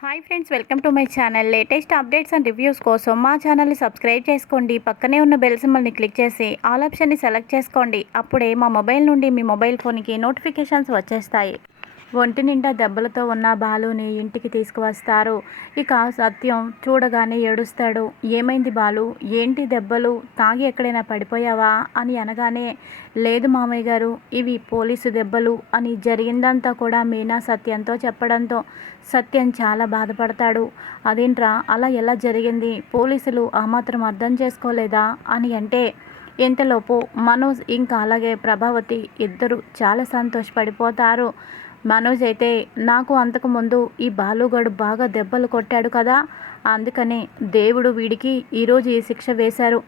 Hi friends, welcome to my channel. Latest updates and reviews కోసం మా ఛానల్ని subscribe చేసుకోండి. పక్కనే ఉన్న బెల్ సింబల్ని క్లిక్ చేసి ఆల్ ఆప్షన్ని సెలెక్ట్ చేసుకోండి. అప్పుడే మా మొబైల్ నుండి మీ మొబైల్ ఫోన్కి నోటిఫికేషన్స్ వచ్చేస్తాయి. ఒంటి నిండా దెబ్బలతో ఉన్న బాలుని ఇంటికి తీసుకువస్తారు. ఇక సత్యం చూడగానే ఏడుస్తాడు. ఏమైంది బాలు, ఏంటి దెబ్బలు, తాగి ఎక్కడైనా పడిపోయావా అని అనగానే, లేదు మామయ్య గారు, ఇవి పోలీసు దెబ్బలు అని జరిగిందంతా కూడా మీనా సత్యంతో చెప్పడంతో సత్యం చాలా బాధపడతాడు. అదేంట్రా, అలా ఎలా జరిగింది, పోలీసులు ఆ మాత్రం అర్థం చేసుకోలేదా అని అంటే, ఇంతలోపు మనోజ్ ఇంకా అలాగే ప్రభావతి ఇద్దరు చాలా సంతోషపడిపోతారు. మనోజ్ అయితే, నాకు అంతకుముందు ఈ బాలుగాడు బాగా దెబ్బలు కొట్టాడు కదా, అందుకనే దేవుడు వీడికి ఈరోజు ఈ శిక్ష వేశారు.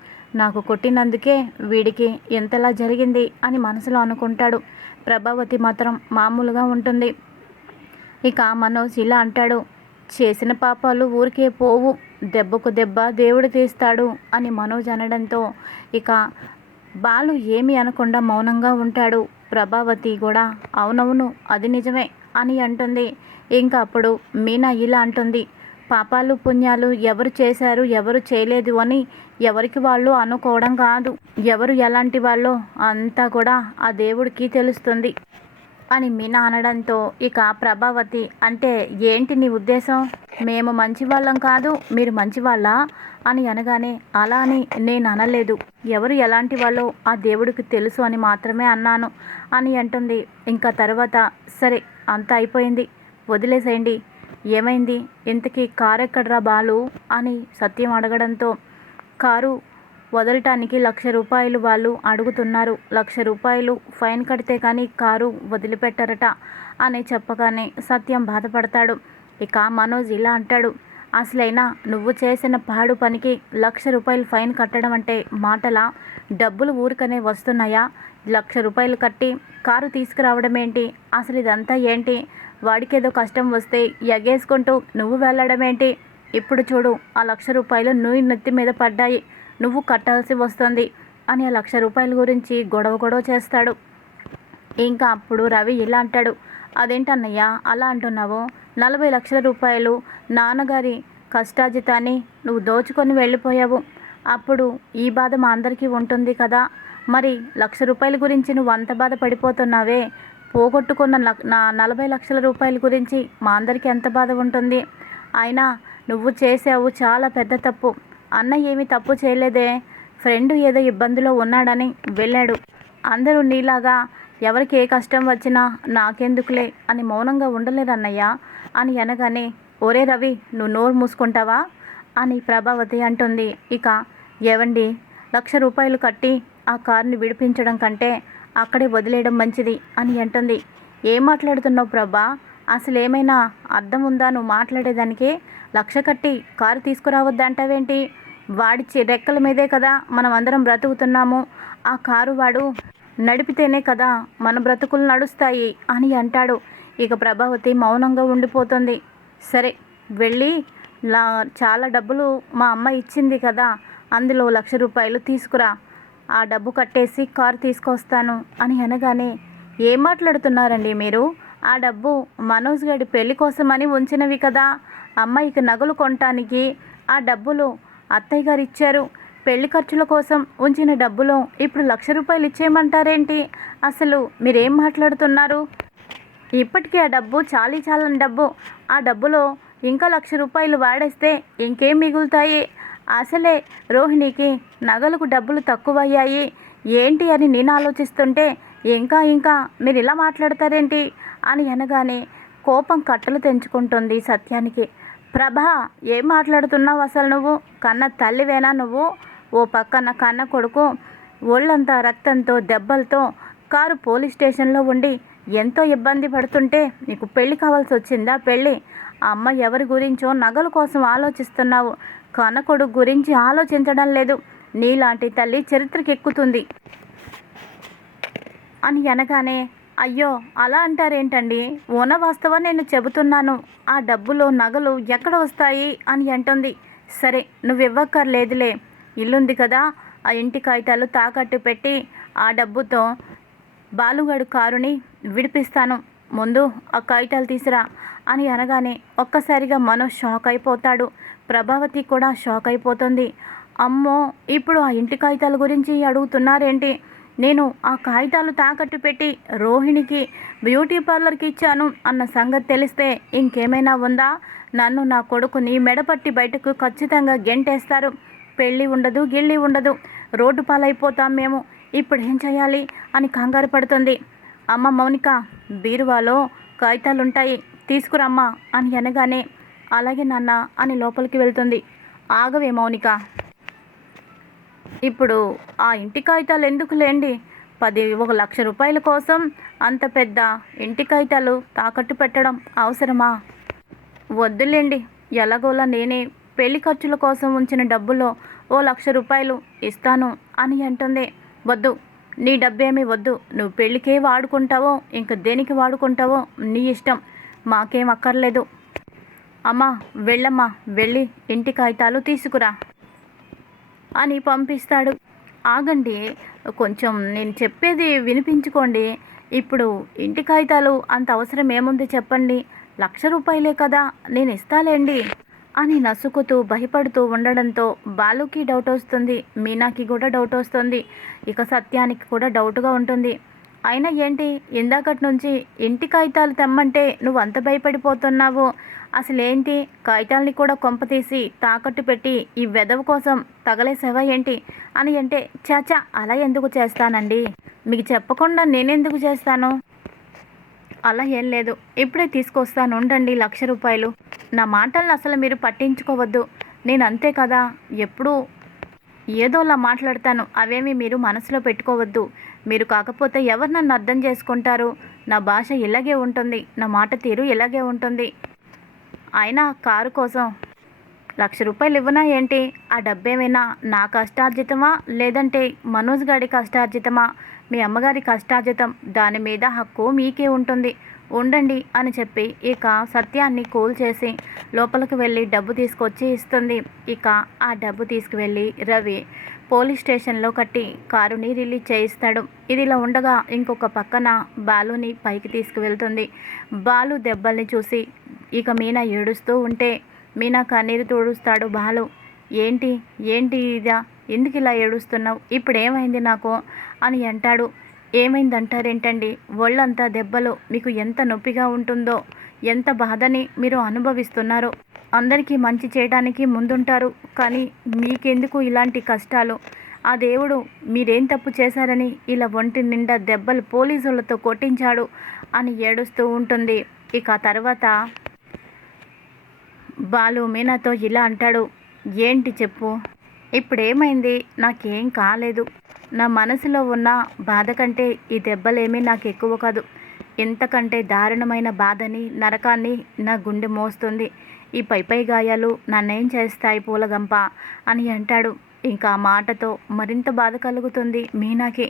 నాకు కొట్టినందుకే వీడికి ఎంతలా జరిగింది అని మనసులో అనుకుంటాడు. ప్రభావతి మాత్రం మామూలుగా ఉంటుంది. ఇక మనోజ్ ఇలా అంటాడు, చేసిన పాపాలు ఊరికే పోవు, దెబ్బకు దెబ్బ దేవుడు తీస్తాడు అని మనోజ్ అనడంతో ఇక బాలు ఏమీ అనకుండా మౌనంగా ఉంటాడు. ప్రభావతి కూడా అవునవును అది నిజమే అని అంటుంది. ఇంకా అప్పుడు మీనా ఇలా అంటుంది, పాపాలు పుణ్యాలు ఎవరు చేశారు ఎవరు చేయలేదు అని ఎవరికి వాళ్ళు అనుకోవడం కాదు, ఎవరు ఎలాంటి వాళ్ళో అంతా కూడా ఆ దేవుడికి తెలుస్తుంది అని మీనా అనడంతో ఇక ప్రభావతి, అంటే ఏంటి నీ ఉద్దేశం, మేము మంచివాళ్ళం కాదు మీరు మంచివాళ్ళ అని అనగానే, అలా అని నేను అనలేదు, ఎవరు ఎలాంటి వాళ్ళో ఆ దేవుడికి తెలుసు అని మాత్రమే అన్నాను అని అంటుంది. ఇంకా తర్వాత సరే అంతా అయిపోయింది, వదిలేసేయండి, ఏమైంది ఇంతకీ కారు ఎక్కడరా బాలు అని సత్యం అడగడంతో, కారు వదలటానికి 1,00,000 రూపాయలు వాళ్ళు అడుగుతున్నారు, 1,00,000 రూపాయలు ఫైన్ కడితే కానీ కారు వదిలిపెట్టరట అని చెప్పగానే సత్యం బాధపడతాడు. ఇక మనోజ్ ఇలా అంటాడు, అసలైనా నువ్వు చేసిన పాడు పనికి 1,00,000 రూపాయలు ఫైన్ కట్టడం అంటే మాటలా, డబ్బులు ఊరికనే వస్తున్నాయా, 1,00,000 రూపాయలు కట్టి కారు తీసుకురావడం ఏంటి, అసలు ఇదంతా ఏంటి, వాడికేదో కష్టం వస్తే ఎగేసుకుంటూ నువ్వు వెళ్ళడం ఏంటి, ఇప్పుడు చూడు ఆ 1,00,000 రూపాయలు నువ్వు నెత్తి మీద పడ్డాయి, నువ్వు కట్టాల్సి వస్తుంది అని ఆ 1,00,000 రూపాయల గురించి గొడవ చేస్తాడు. ఇంకా అప్పుడు రవి ఇలా అంటాడు, అదేంటన్నయ్య అలా అంటున్నావు, 40 లక్షల రూపాయలు నాన్నగారి కష్టాజితాన్ని నువ్వు దోచుకొని వెళ్ళిపోయావు, అప్పుడు ఈ బాధ మా అందరికీ ఉంటుంది కదా, మరి 1,00,000 రూపాయల గురించి నువ్వు అంత బాధ పడిపోతున్నావే, పోగొట్టుకున్న నా 40 లక్షల రూపాయల గురించి మా అందరికీ ఎంత బాధ ఉంటుంది, అయినా నువ్వు చేసావు చాలా పెద్ద తప్పు, అన్న ఏమీ తప్పు చేయలేదే, ఫ్రెండ్ ఏదో ఇబ్బందిలో ఉన్నాడని వెళ్ళాడు, అందరూ నీలాగా ఎవరికి ఏ కష్టం వచ్చినా నాకెందుకులే అని మౌనంగా ఉండలేరన్నయ్య అని అనగానే, ఒరే రవి నువ్వు నోరు మూసుకుంటావా అని ప్రభావతి అంటుంది. ఇక ఏవండి, 1,00,000 రూపాయలు కట్టి ఆ కారుని విడిపించడం కంటే అక్కడే వదిలేయడం మంచిది అని అంటుంది. ఏం మాట్లాడుతున్నావు ప్రభా, అసలు ఏమైనా అర్థం ఉందా నువ్వు మాట్లాడేదానికి, 1,00,000 కట్టి కారు తీసుకురావద్దంటావేంటి, వాడి రెక్కల మీదే కదా మనం అందరం బ్రతుకుతున్నాము, ఆ కారు వాడు నడిపితేనే కదా మన బ్రతుకులు నడుస్తాయి అని అంటాడు. ఇక ప్రభావతి మౌనంగా ఉండిపోతుంది. సరే వెళ్ళి చాలా డబ్బులు మా అమ్మ ఇచ్చింది కదా, అందులో 1,00,000 రూపాయలు తీసుకురా, ఆ డబ్బు కట్టేసి కారు తీసుకొస్తాను అని అనగానే, ఏం మాట్లాడుతున్నారండి మీరు, ఆ డబ్బు మనోజ్ గడి పెళ్లి కోసమని ఉంచినవి కదా, అమ్మాయికి నగలు కొనటానికి ఆ డబ్బులు అత్తయ్య గారు ఇచ్చారు, పెళ్లి ఖర్చుల కోసం ఉంచిన డబ్బులో ఇప్పుడు 1,00,000 రూపాయలు ఇచ్చేయమంటారేంటి, అసలు మీరేం మాట్లాడుతున్నారు, ఇప్పటికీ ఆ డబ్బు చాలని డబ్బు, ఆ డబ్బులో ఇంకా 1,00,000 రూపాయలు వాడేస్తే ఇంకేం మిగులుతాయి, అసలే రోహిణికి నగలకు డబ్బులు తక్కువయ్యాయి ఏంటి అని నేను ఆలోచిస్తుంటే ఇంకా మీరు ఇలా మాట్లాడతారేంటి అని అనగానే కోపం కట్టలు తెంచుకుంటుంది సత్యానికి. ప్రభా, ఏం మాట్లాడుతున్నావు అసలు, నువ్వు కన్న తల్లివేనా నువ్వు, ఓ పక్కన కన్న కొడుకు ఒళ్ళంతా రక్తంతో దెబ్బలతో కారు పోలీస్ స్టేషన్లో ఉండి ఎంతో ఇబ్బంది పడుతుంటే నీకు పెళ్లి కావాల్సి వచ్చిందా, పెళ్ళి, అమ్మ ఎవరి గురించో నగల కోసం ఆలోచిస్తున్నావు, కన్న కొడుకు గురించి ఆలోచించడం లేదు, నీలాంటి తల్లి చరిత్రకెక్కుతుంది అని అనగానే, అయ్యో అలా అంటారేంటండి, ఉన్న వాస్తవం నేను చెబుతున్నాను, ఆ డబ్బులో నగలు ఎక్కడ వస్తాయి అని అంటుంది. సరే నువ్వు ఇవ్వక్కర్లేదులే, ఇల్లుంది కదా, ఆ ఇంటి కాగితాలు తాకట్టు పెట్టి ఆ డబ్బుతో బాలుగాడు కారుని విడిపిస్తాను, ముందు ఆ కాగితాలు తీసురా అని అనగానే ఒక్కసారిగా మనోజ్ షాక్ అయిపోతాడు. ప్రభావతి కూడా షాక్ అయిపోతుంది. అమ్మో, ఇప్పుడు ఆ ఇంటి కాగితాల గురించి అడుగుతున్నారేంటి? నేను ఆ కాగితాలు తాకట్టు పెట్టి రోహిణికి బ్యూటీ పార్లర్కి ఇచ్చాను అన్న సంగతి తెలిస్తే ఇంకేమైనా ఉందా? నన్ను నా కొడుకుని మెడపట్టి బయటకు ఖచ్చితంగా గెంటేస్తారు. పెళ్ళి ఉండదు, గిళ్ళి ఉండదు, రోడ్డు పాలైపోతాం మేము. ఇప్పుడు ఏం చేయాలి అని కంగారు పడుతుంది. అమ్మ మౌనిక, బీరువాలో కాగితాలుంటాయి, తీసుకురమ్మా అని అనగానే అలాగే నాన్న అని లోపలికి వెళ్తుంది. ఆగవే మౌనిక, ఇప్పుడు ఆ ఇంటి కాగితాలు ఎందుకు లేండి? 1,00,000 రూపాయల కోసం అంత పెద్ద ఇంటి కాగితాలు తాకట్టు పెట్టడం అవసరమా? వద్దులేండి, ఎలాగోలా నేనే పెళ్లి ఖర్చుల కోసం ఉంచిన డబ్బులో 1,00,000 రూపాయలు ఇస్తాను అని అంటుంది. వద్దు, నీ డబ్బేమీ వద్దు. నువ్వు పెళ్ళికే వాడుకుంటావో ఇంక దేనికి వాడుకుంటావో నీ ఇష్టం, మాకేం అక్కర్లేదు. అమ్మా వెళ్ళమ్మా, వెళ్ళి ఇంటి కాగితాలు తీసుకురా అని పంపిస్తాడు. ఆగండి, కొంచెం నేను చెప్పేది వినిపించుకోండి. ఇప్పుడు ఇంటి కాగితాలు అంత అవసరం ఏముంది చెప్పండి? 1,00,000 రూపాయలే కదా, నేను ఇస్తాలేండి అని నసుకుతూ భయపడుతూ ఉండడంతో బాలుకి డౌట్ వస్తుంది, మీనాకి కూడా డౌట్ వస్తుంది, ఇక సత్యానికి కూడా డౌట్గా ఉంటుంది. అయినా ఏంటి ఇందాకటి నుంచి ఇంటి కాగితాలు తెమ్మంటే నువ్వు అంత భయపడిపోతున్నావు? అసలేంటి, కాగితాలని కూడా కొంపతీసి తాకట్టు పెట్టి ఈ వెధవ కోసం తగలేసావా ఏంటి అని అంటే, చాచా అలా ఎందుకు చేస్తానండి, మీకు చెప్పకుండా నేనెందుకు చేస్తాను? అలా ఏం లేదు, ఇప్పుడే తీసుకొస్తాను ఉండండి 1,00,000 రూపాయలు. నా మాటలను అసలు మీరు పట్టించుకోవద్దు, నేను అంతే కదా, ఎప్పుడూ ఏదోలా మాట్లాడతాను, అవేమి మీరు మనసులో పెట్టుకోవద్దు. మీరు కాకపోతే ఎవరు నన్ను అర్థం చేసుకుంటారు? నా భాష ఇలాగే ఉంటుంది, నా మాట తీరు ఇలాగే ఉంటుంది. అయినా కారు కోసం 1,00,000 రూపాయలు ఇవ్వనా ఏంటి? ఆ డబ్బేమైనా నా కష్టార్జితమా లేదంటే మనోజ్ గారి కష్టార్జితమా? మీ అమ్మగారి కష్టార్జితం, దాని మీద హక్కు మీకే ఉంటుంది, ఉండండి అని చెప్పి ఇక సత్యాన్ని కూల్ చేసి లోపలికి వెళ్ళి డబ్బు తీసుకొచ్చి ఇస్తుంది. ఇక ఆ డబ్బు తీసుకువెళ్ళి రవి పోలీస్ స్టేషన్లో కట్టి కారుని రిలీజ్ చేయిస్తాడు. ఇదిలా ఉండగా ఇంకొక పక్కన బాలుని పైకి తీసుకువెళ్తుంది. బాలు దెబ్బల్ని చూసి ఇక మీనా ఏడుస్తూ ఉంటే మీనా కన్నీరు తుడుస్తాడు బాలు. ఏంటి ఏంటి ఇదా, ఎందుకు ఇలా ఏడుస్తున్నావు, ఇప్పుడు ఏమైంది నాకు అని అంటాడు. ఏమైందంటారేంటండి, ఒళ్ళంతా దెబ్బలు, మీకు ఎంత నొప్పిగా ఉంటుందో, ఎంత బాధని మీరు అనుభవిస్తున్నారో. అందరికీ మంచి చేయడానికి ముందుంటారు, కానీ మీకెందుకు ఇలాంటి కష్టాలు? ఆ దేవుడు మీరేం తప్పు చేశారని ఇలా ఒంటి నిండా దెబ్బలు పోలీసులతో కొట్టించాడు అని ఏడుస్తూ ఉంటుంది. ఇక తర్వాత బాలు మీనాతో ఇలా అంటాడు, ఏంటి చెప్పు, ఇప్పుడేమైంది? నాకేం కాలేదు. నా మనసులో ఉన్న బాధ కంటే ఈ దెబ్బలేమీ నాకు ఎక్కువ కాదు. ఇంతకంటే దారుణమైన బాధని, నరకాన్ని నా గుండె మోస్తుంది. ఈ పై గాయాలు నన్నేం చేస్తాయి పూలగంప అని అంటాడు. ఇంకా ఆ మాటతో మరింత బాధ కలుగుతుంది మీనాకి.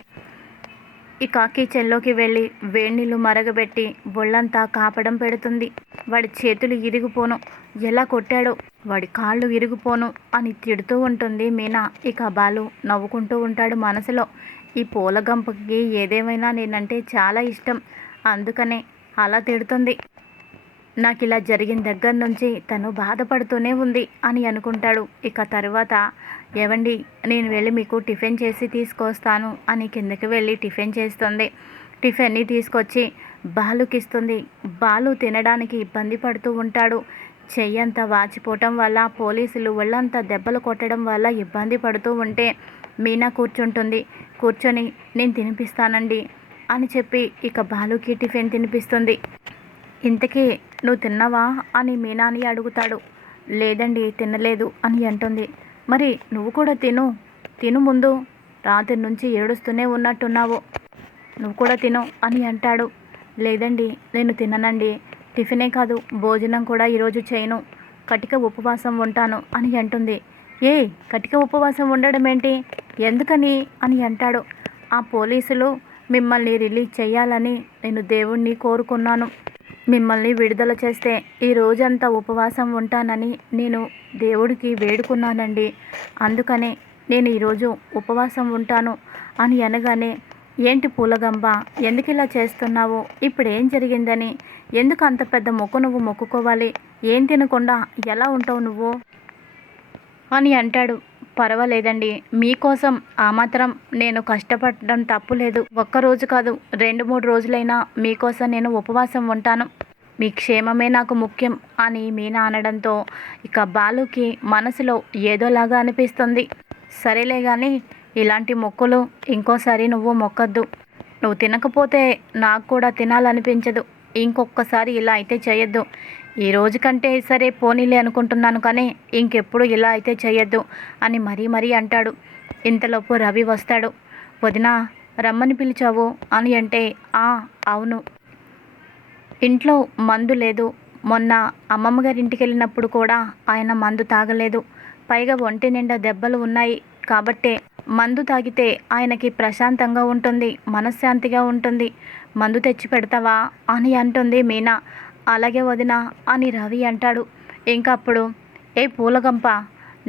ఇక కిచెన్లోకి వెళ్ళి వేడినీళ్ళు మరగబెట్టి ఒళ్ళంతా కాపడం పెడుతుంది. వాడి చేతులు ఇరిగిపోను, ఎలా కొట్టాడో, వాడి కాళ్ళు విరిగిపోను అని తిడుతూ ఉంటుంది మీనా. ఇక బాలు నవ్వుకుంటూ ఉంటాడు మనసులో. ఈ పూలగంపకి ఏదేమైనా నేనంటే చాలా ఇష్టం, అందుకనే అలా తిడుతుంది. నాకు ఇలా జరిగిన దగ్గర నుంచి తను బాధపడుతూనే ఉంది అని అనుకుంటాడు. ఇక తర్వాత ఏవండి, నేను వెళ్ళి మీకు టిఫిన్ చేసి తీసుకొస్తాను అని కిందకి వెళ్ళి టిఫిన్ చేస్తుంది. టిఫిన్ని తీసుకొచ్చి బాలుకి ఇస్తుంది. బాలు తినడానికి ఇబ్బంది పడుతూ ఉంటాడు. చెయ్యంతా వాచిపోవటం వల్ల, పోలీసులు ఒళ్ళంతా దెబ్బలు కొట్టడం వల్ల ఇబ్బంది పడుతూ ఉంటే మీనా కూర్చుంటుంది. కూర్చొని నేను తినిపిస్తానండి అని చెప్పి ఇక బాలుకి టిఫిన్ తినిపిస్తుంది. ఇంతకీ నువ్వు తిన్నావా అని మీనాని అడుగుతాడు. లేదండి, తినలేదు అని అంటుంది. మరి నువ్వు కూడా తిను ముందు, రాత్రి నుంచి ఏడుస్తూనే ఉన్నట్టున్నావు, నువ్వు కూడా తిను అని అంటాడు. లేదండి, నేను తిననండి, టిఫినే కాదు భోజనం కూడా ఈరోజు చేయను, కటిక ఉపవాసం ఉంటాను అని అంటుంది. కటిక ఉపవాసం ఉండడం ఏంటి, ఎందుకని అని అంటాడు. ఆ పోలీసులు మిమ్మల్ని రిలీజ్ చేయాలని నేను దేవుణ్ణి కోరుకున్నాను. మిమ్మల్ని విడుదల చేస్తే ఈ రోజంతా ఉపవాసం ఉంటానని నేను దేవుడికి వేడుకున్నానండి, అందుకనే నేను ఈరోజు ఉపవాసం ఉంటాను అని అనగానే, ఏంటి పూలగంబ, ఎందుకు ఇలా చేస్తున్నావు, ఇప్పుడు ఏం జరిగిందని ఎందుకు అంత పెద్ద మొక్కు నువ్వు మొక్కుకోవాలి? ఏం తినకుండా ఎలా ఉంటావు నువ్వు అని అంటాడు. పర్వాలేదండి, మీకోసం ఆ మాత్రం నేను కష్టపడడం తప్పు లేదు. ఒక్కరోజు కాదు, 2-3 రోజులైనా మీకోసం నేను ఉపవాసం ఉంటాను. మీ క్షేమమే నాకు ముఖ్యం అని మీనా అనడంతో ఇక బాలుకి మనసులో ఏదోలాగా అనిపిస్తుంది. సరేలే కానీ ఇలాంటి మొక్కులు ఇంకోసారి నువ్వు మొక్కద్దు. నువ్వు తినకపోతే నాకు కూడా తినాలనిపించదు. ఇంకొకసారి ఇలా అయితే చేయొద్దు. ఈ రోజు కంటే సరే పోనీలే అనుకుంటున్నాను, కానీ ఇంకెప్పుడు ఇలా అయితే చేయొద్దు అని మరీ అంటాడు. ఇంతలోపు రవి వస్తాడు. వదినా, రమ్మని పిలిచావు అని అంటే, అవును, ఇంట్లో మందు లేదు. మొన్న అమ్మమ్మ గారి ఇంటికి వెళ్ళినప్పుడు కూడా ఆయన మందు తాగలేదు. పైగా ఒంటి నిండా దెబ్బలు ఉన్నాయి. కాబట్టే మందు తాగితే ఆయనకి ప్రశాంతంగా ఉంటుంది, మనశ్శాంతిగా ఉంటుంది. మందు తెచ్చి పెడతావా అని అంటుంది మీనా. అలాగే వదినా అని రవి అంటాడు. ఇంకా అప్పుడు, ఏ పూలగంప,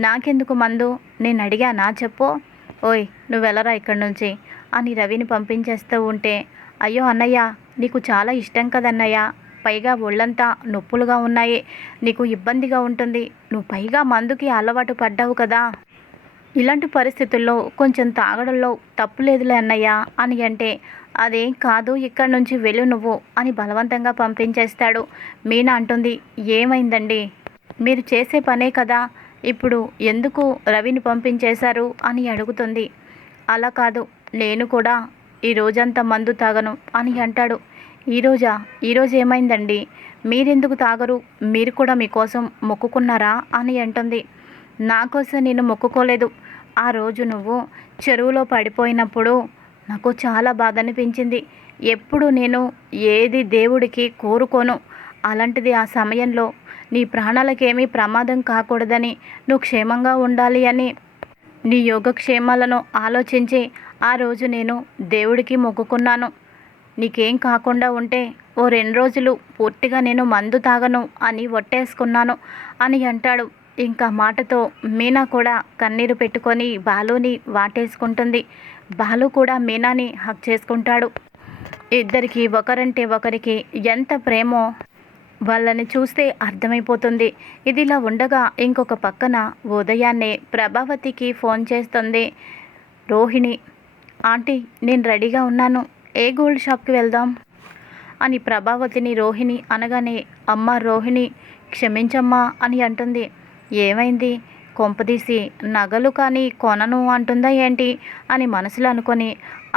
నాకెందుకు మందు, నేను అడిగానా చెప్పు. ఓయ్, నువ్వెళ్ళరా ఇక్కడి నుంచి అని రవిని పంపించేస్తూ ఉంటే, అయ్యో అన్నయ్య, నీకు చాలా ఇష్టం కదన్నయ్య, పైగా ఒళ్ళంతా నొప్పులుగా ఉన్నాయి, నీకు ఇబ్బందిగా ఉంటుంది, నువ్వు పైగా మందుకి అలవాటు పడ్డావు కదా, ఇలాంటి పరిస్థితుల్లో కొంచెం తాగడంలో తప్పు లేదులే అన్నయ్య అని అంటే, అదేం కాదు, ఇక్కడి నుంచి వెళ్ళు నువ్వు అని బలవంతంగా పంపించేస్తాడు. మీనా అంటుంది, ఏమైందండి, మీరు చేసే పనే కదా, ఇప్పుడు ఎందుకు రవిని పంపించేశారు అని అడుగుతుంది. అలా కాదు, నేను కూడా ఈ రోజంతా మందు తాగను అని అంటాడు. ఈరోజు ఏమైందండి, మీరెందుకు తాగరు, మీరు కూడా మీకోసం మొక్కుకున్నారా అని అంటుంది. నాకోసం నేను మొక్కుకోలేదు. ఆ రోజు నువ్వు చెరువులో పడిపోయినప్పుడు నాకు చాలా బాధ అనిపించింది. ఎప్పుడు నేను ఏది దేవుడికి కోరుకోను, అలాంటిది ఆ సమయంలో నీ ప్రాణాలకేమీ ప్రమాదం కాకూడదని, నువ్వు క్షేమంగా ఉండాలి అని, నీ యోగక్షేమాలను ఆలోచించి ఆ రోజు నేను దేవుడికి మొక్కుకున్నాను. నీకేం కాకుండా ఉంటే ఓ 2 రోజులు పూర్తిగా నేను మందు తాగను అని ఒట్టేసుకున్నాను అని అంటాడు. ఇంకా మాటతో మీనా కూడా కన్నీరు పెట్టుకొని బాలుని వాటేసుకుంటుంది. బాలు కూడా మీనాని హక్ చేసుకుంటాడు. ఇద్దరికి ఒకరంటే ఒకరికి ఎంత ప్రేమో వాళ్ళని చూస్తే అర్థమైపోతుంది. ఇదిలా ఉండగా ఇంకొక పక్కన ఉదయాన్నే ప్రభావతికి ఫోన్ చేస్తుంది రోహిణి. ఆంటీ, నేను రెడీగా ఉన్నాను, ఏ గోల్డ్ షాప్కి వెళ్దాం అని ప్రభావతిని రోహిణి అనగానే, అమ్మ రోహిణి, క్షమించమ్మా అని అంటుంది. ఏమైంది, కొంపదీసి నగలు కానీ కొనను అంటుందా ఏంటి అని మనసులో అనుకొని,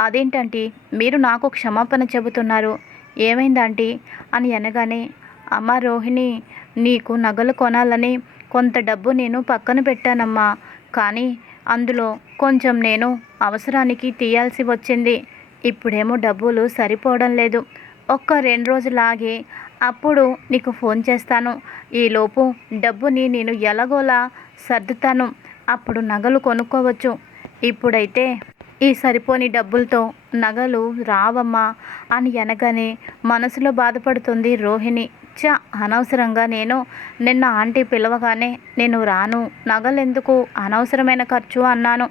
అదేంటంటీ మీరు నాకు క్షమాపణ చెబుతున్నారు, ఏమైందంటీ అని అనగానే, అమ్మ రోహిణి, నీకు నగలు కొనాలని కొంత డబ్బు నేను పక్కన పెట్టానమ్మా, కానీ అందులో కొంచెం నేను అవసరానికి తీయాల్సి వచ్చింది. ఇప్పుడేమో డబ్బులు సరిపోవడం లేదు. ఒక్క 2 రోజులాగి అప్పుడు నీకు ఫోన్ చేస్తాను. ఈలోపు డబ్బుని నేను ఎలాగోలా సర్దుతాను, అప్పుడు నగలు కొనుక్కోవచ్చు. ఇప్పుడైతే ఈ సరిపోని డబ్బులతో నగలు రావమ్మా అని అనగానే మనసులో బాధపడుతుంది రోహిణి. అనవసరంగా నేను నిన్న ఆంటీ పిలవగానే నేను రాను, నగలెందుకు, అనవసరమైన ఖర్చు అన్నాను.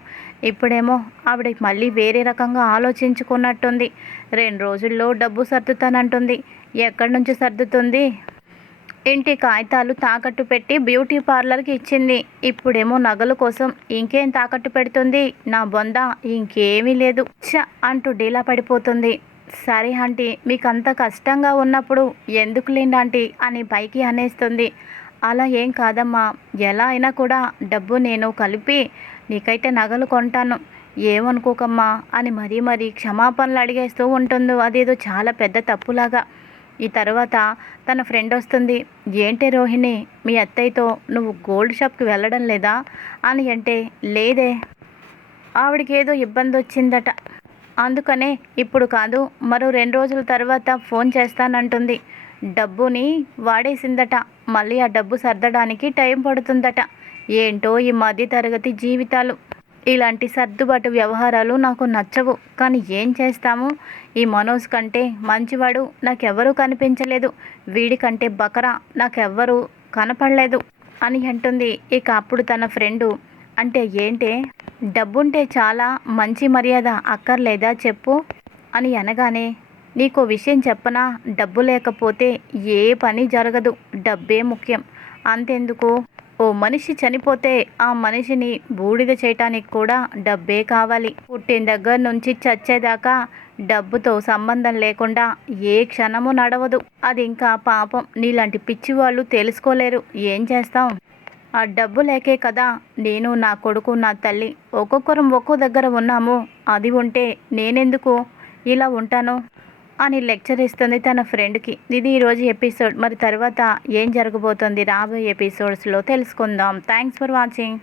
ఇప్పుడేమో ఆవిడ మళ్ళీ వేరే రకంగా ఆలోచించుకున్నట్టుంది. 2 రోజుల్లో డబ్బు సర్దుతానంటుంది. ఎక్కడి నుంచి సర్దుతుంది? ఇంటి కాగితాలు తాకట్టు పెట్టి బ్యూటీ పార్లర్కి ఇచ్చింది. ఇప్పుడేమో నగల కోసం ఇంకేం తాకట్టు పెడుతుంది? నా బొంద ఇంకేమీ లేదు అంటూ డీలా పడిపోతుంది. సరే ఆంటీ, మీకు అంత కష్టంగా ఉన్నప్పుడు ఎందుకులేండి ఆంటీ అని పైకి అనేస్తుంది. అలా ఏం కాదమ్మా, ఎలా అయినా కూడా డబ్బు నేను కలిపి నీకైతే నగలు కొంటాను, ఏమనుకోకమ్మా అని మరీ క్షమాపణలు అడిగేస్తూ ఉంటుంది. అదేదో చాలా పెద్ద తప్పులాగా. ఈ తర్వాత తన ఫ్రెండ్ వస్తుంది. ఏంటి రోహిణి, మీ అత్తయ్యతో నువ్వు గోల్డ్ షాప్కి వెళ్ళడం లేదా అని అంటే, లేదే, ఆవిడకి ఏదో ఇబ్బంది వచ్చిందట, అందుకనే ఇప్పుడు కాదు మరో 2 రోజుల తర్వాత ఫోన్ చేస్తానంటుంది. డబ్బుని వాడేసిందట, మళ్ళీ ఆ డబ్బు సర్దడానికి టైం పడుతుందట. ఏంటో ఈ మధ్య తరగతి జీవితాలు, ఇలాంటి సర్దుబాటు వ్యవహారాలు నాకు నచ్చవు. కానీ ఏం చేస్తాము, ఈ మనోజ్ కంటే మంచివాడు నాకెవ్వరూ కనిపించలేదు, వీడి కంటే బకరా నాకెవ్వరూ కనపడలేదు అని అంటుంది. ఇక అప్పుడు తన ఫ్రెండు, అంటే ఏంటే, డబ్బుంటే చాలా మంచి మర్యాద అక్కర్లేదా చెప్పు అని అనగానే, నీకో విషయం చెప్పనా, డబ్బు లేకపోతే ఏ పని జరగదు. డబ్బే ముఖ్యం. అంతెందుకు, ఓ మనిషి చనిపోతే ఆ మనిషిని బూడిద చేయటానికి కూడా డబ్బే కావాలి. పుట్టిన దగ్గర నుంచి చచ్చేదాకా డబ్బుతో సంబంధం లేకుండా ఏ క్షణము నడవదు. అది ఇంకా పాపం నీలాంటి పిచ్చి వాళ్ళు తెలుసుకోలేరు. ఏం చేస్తాం? ఆ డబ్బు లేకే కదా నేను, నా కొడుకు, నా తల్లి ఒక్కొక్కరం ఒక్కో దగ్గర ఉన్నాము. అది ఉంటే నేనెందుకు ఇలా ఉంటాను అని లెక్చర్ ఇస్తుంది తన ఫ్రెండ్కి. ఇది ఈరోజు ఎపిసోడ్. మరి తర్వాత ఏం జరగబోతోంది రాబోయే ఎపిసోడ్స్లో తెలుసుకుందాం. Thanks for watching.